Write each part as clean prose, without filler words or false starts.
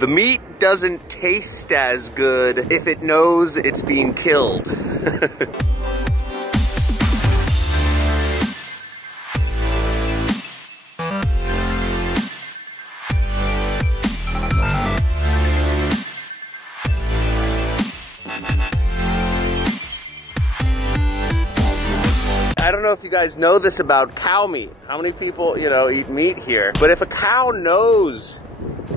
The meat doesn't taste as good if it knows it's being killed. I don't know if you guys know this about cow meat. How many people, you know, eat meat here? But if a cow knows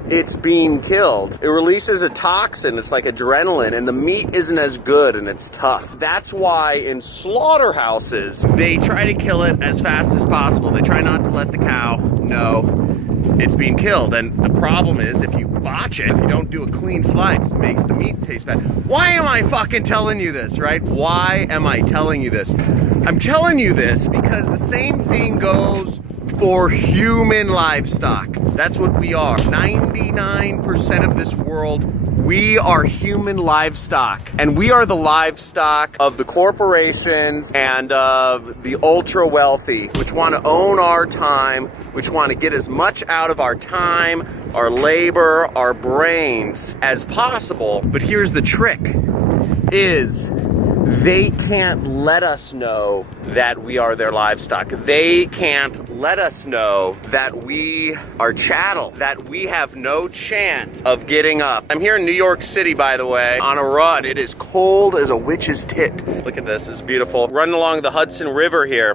it's being killed, it releases a toxin, it's like adrenaline, and the meat isn't as good and it's tough. That's why in slaughterhouses, they try to kill it as fast as possible. They try not to let the cow know it's being killed. And the problem is, if you botch it, if you don't do a clean slice, it makes the meat taste bad. Why am I fucking telling you this, right? Why am I telling you this? I'm telling you this because the same thing goes for human livestock. That's what we are. 99% of this world, we are human livestock. And we are the livestock of the corporations and of the ultra wealthy, which want to own our time, which want to get as much out of our time, our labor, our brains as possible. But here's the trick, is they can't let us know that we are their livestock. They can't let us know that we are chattel, that we have no chance of getting up. I'm here in New York City, by the way, on a run. It is cold as a witch's tit. Look at this, it's beautiful. Running along the Hudson River here.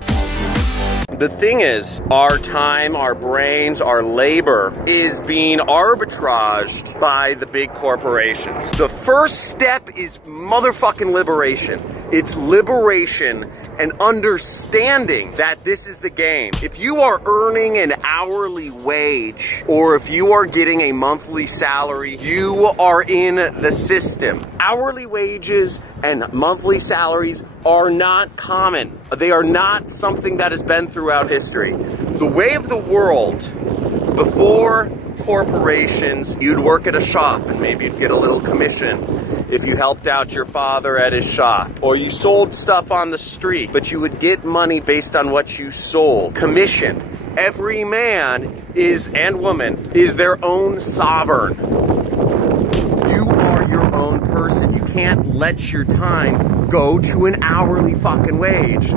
The thing is, our time, our brains, our labor is being arbitraged by the big corporations. The first step is motherfucking liberation. It's liberation and understanding that this is the game. If you are earning an hourly wage, or if you are getting a monthly salary, you are in the system. Hourly wages and monthly salaries are not common. They are not something that has been throughout history. The way of the world, before corporations, you'd work at a shop and maybe you'd get a little commission if you helped out your father at his shop, or you sold stuff on the street, but you would get money based on what you sold. Commission. Every man is, and woman, is their own sovereign. You are your own person. You can't let your time go to an hourly fucking wage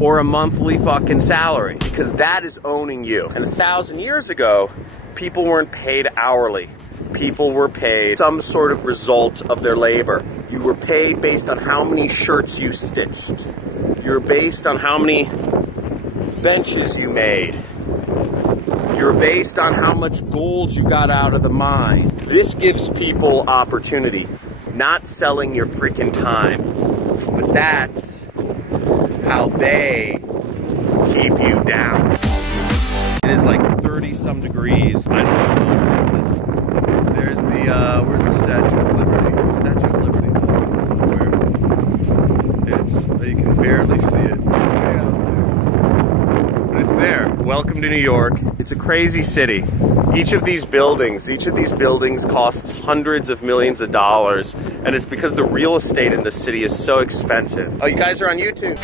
or a monthly fucking salary, because that is owning you. And 1,000 years ago, people weren't paid hourly. People were paid some sort of result of their labor. You were paid based on how many shirts you stitched. You're based on how many benches you made. You're based on how much gold you got out of the mine. This gives people opportunity, not selling your freaking time. But that's how they keep you down. It is like 30-some degrees. I don't know what this. There's the, where's the Statue of Liberty? The Statue of Liberty. Where? It's, you can barely see it. Way out there. But it's there. Welcome to New York. It's a crazy city. Each of these buildings costs hundreds of millions of dollars, and it's because the real estate in the city is so expensive. Oh, you guys are on YouTube?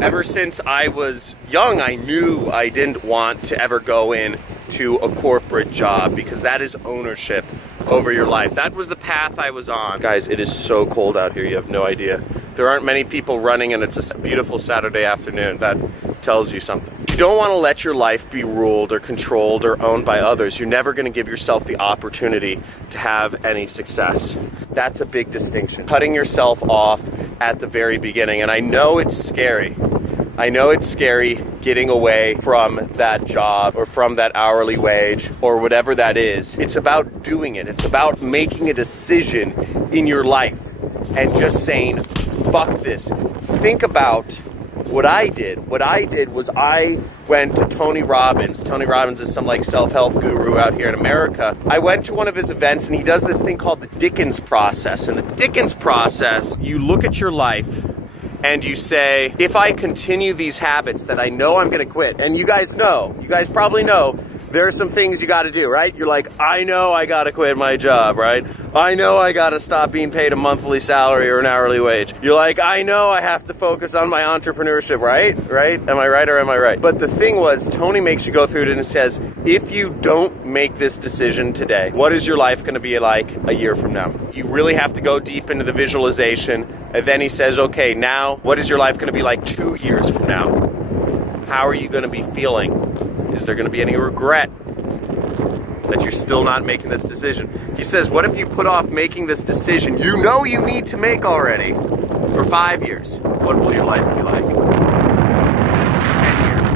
Ever since I was young, I knew I didn't want to ever go in to a corporate job, because that is ownership over your life. That was the path I was on. Guys, it is so cold out here, you have no idea. There aren't many people running, and it's a beautiful Saturday afternoon. That tells you something. You don't want to let your life be ruled or controlled or owned by others. You're never going to give yourself the opportunity to have any success. That's a big distinction. Cutting yourself off at the very beginning. And I know it's scary. I know it's scary getting away from that job or from that hourly wage or whatever that is. It's about doing it. It's about making a decision in your life and just saying, fuck this. Think about what I did. What I did was I went to Tony Robbins. Tony Robbins is some like self-help guru out here in America. I went to one of his events, and he does this thing called the Dickens process. And the Dickens process, you look at your life and you say, if I continue these habits that I know I'm gonna quit, and you guys probably know, there are some things you gotta do, right? You're like, I know I gotta quit my job, right? I know I gotta stop being paid a monthly salary or an hourly wage. You're like, I know I have to focus on my entrepreneurship, right? Right? Am I right or am I right? But the thing was, Tony makes you go through it and says, if you don't make this decision today, what is your life gonna be like a year from now? You really have to go deep into the visualization. And then he says, okay, now what is your life gonna be like 2 years from now? How are you gonna be feeling? Is there gonna be any regret that you're still not making this decision? He says, what if you put off making this decision you know you need to make already for 5 years? What will your life be like? 10 years,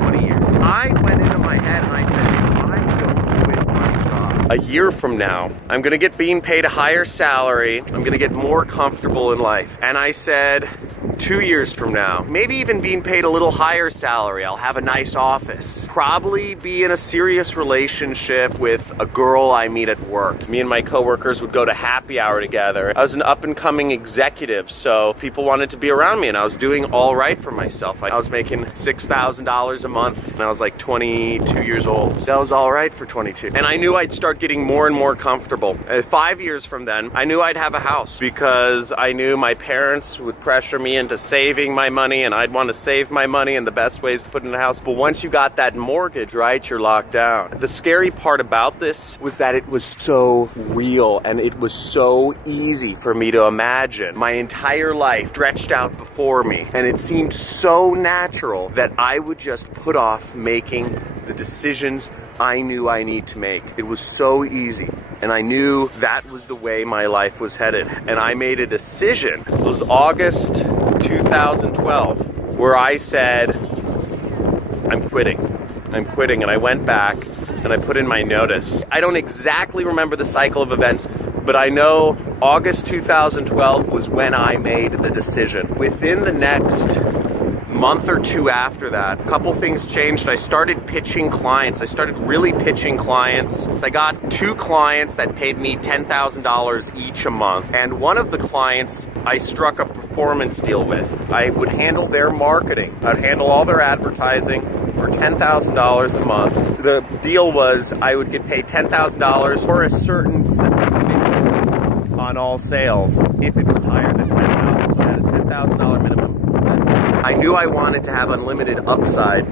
20 years. I went into my head and I said, if I don't quit my job, a year from now, I'm gonna get being paid a higher salary, I'm gonna get more comfortable in life. And I said, 2 years from now, maybe even being paid a little higher salary, I'll have a nice office, probably be in a serious relationship with a girl I meet at work. Me and my coworkers would go to happy hour together. I was an up and coming executive, so people wanted to be around me and I was doing all right for myself. I was making $6,000 a month and I was like 22 years old. That was all right for 22. And I knew I'd start getting more and more comfortable. 5 years from then, I knew I'd have a house because I knew my parents would pressure me into saving my money and I'd want to save my money, and the best way is to put in a house. But once you got that mortgage, right, you're locked down. The scary part about this was that it was so real and it was so easy for me to imagine my entire life stretched out before me, and it seemed so natural that I would just put off making the decisions I knew I need to make. It was so easy, and I knew that was the way my life was headed. And I made a decision. It was August 2012 where I said, I'm quitting. I'm quitting. And I went back and I put in my notice. I don't exactly remember the cycle of events, but I know August 2012 was when I made the decision. Within the next month or two after that, a couple things changed. I started pitching clients. I started really pitching clients. I got 2 clients that paid me $10,000 each a month. And one of the clients I struck a performance deal with. I would handle their marketing. I'd handle all their advertising for $10,000 a month. The deal was I would get paid $10,000 for a certain commission on all sales if it was higher than $10,000. So I had a $10,000 minimum. I knew I wanted to have unlimited upside.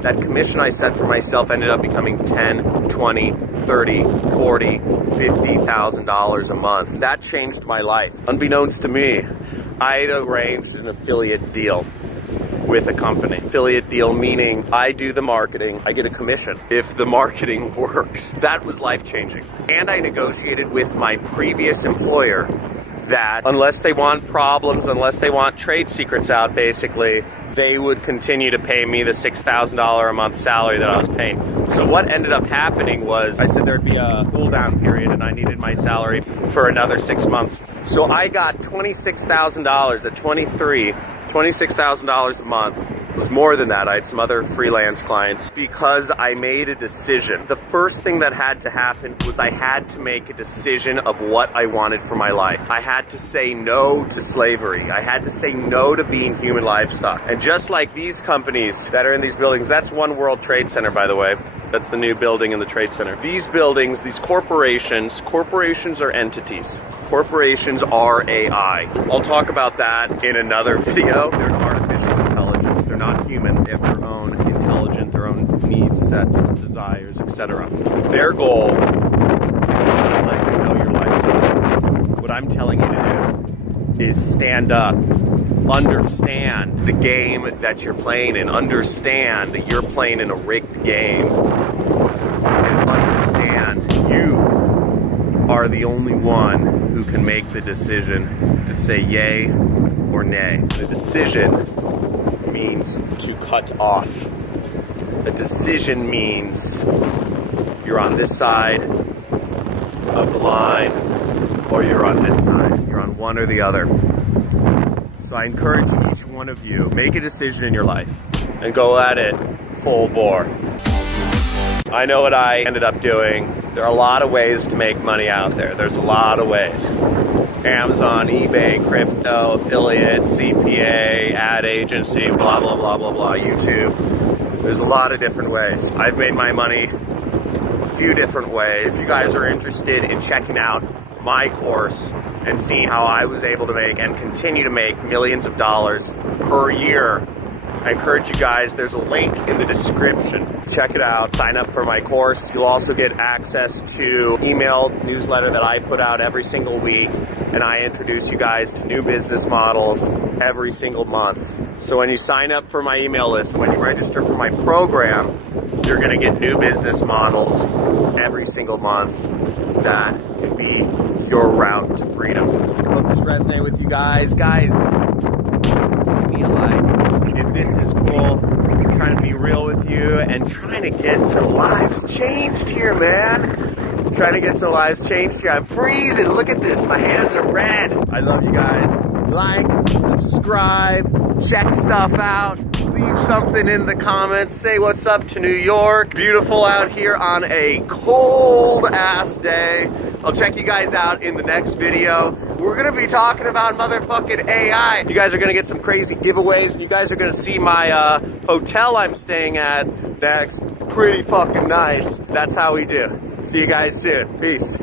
That commission I set for myself ended up becoming $10, $20, $30, $40, $50,000 a month. That changed my life. Unbeknownst to me, I had arranged an affiliate deal with a company. Affiliate deal meaning I do the marketing, I get a commission if the marketing works. That was life-changing. And I negotiated with my previous employer that unless they want problems, unless they want trade secrets out, basically, they would continue to pay me the $6,000 a month salary that I was paying. So what ended up happening was I said there'd be a cool down period and I needed my salary for another 6 months. So I got $26,000 at 23, $26,000 a month. It was more than that. I had some other freelance clients because I made a decision. The first thing that had to happen was I had to make a decision of what I wanted for my life. I had to say no to slavery. I had to say no to being human livestock. And just like these companies that are in these buildings, that's One World Trade Center, by the way. That's the new building in the Trade Center. These buildings, these corporations are entities. Corporations are AI. I'll talk about that in another video. They're an artificial intelligence. They're not human. They have their own intelligence, their own needs, sets, desires, etc. Their goal is to let you know your life. What I'm telling you to do is stand up. Understand the game that you're playing in. Understand that you're playing in a rigged game. And understand you are the only one who can make the decision to say yay or nay. The decision means to cut off. A decision means you're on this side of the line or you're on this side. You're on one or the other. So I encourage each one of you, make a decision in your life and go at it full bore. I know what I ended up doing. There are a lot of ways to make money out there. There's a lot of ways. Amazon, eBay, crypto, affiliate, CPA, ad agency, blah, blah, blah, blah, blah, YouTube. There's a lot of different ways. I've made my money a few different ways. If you guys are interested in checking out my course and seeing how I was able to make and continue to make millions of dollars per year, I encourage you guys, there's a link in the description. Check it out, sign up for my course. You'll also get access to email newsletter that I put out every single week, and I introduce you guys to new business models every single month. So when you sign up for my email list, when you register for my program, you're gonna get new business models every single month that can be your route to freedom. I hope this resonated with you guys. Guys, give me a like if this is cool. I'm trying to be real with you and trying to get some lives changed here, man. Trying to get some lives changed here. I'm freezing. Look at this. My hands are red. I love you guys. Like, subscribe, check stuff out. Leave something in the comments. Say what's up to New York. Beautiful out here on a cold ass day. I'll check you guys out in the next video. We're gonna be talking about motherfucking AI. You guys are gonna get some crazy giveaways, and you guys are gonna see my hotel I'm staying at next. Pretty fucking nice. That's how we do. See you guys soon. Peace.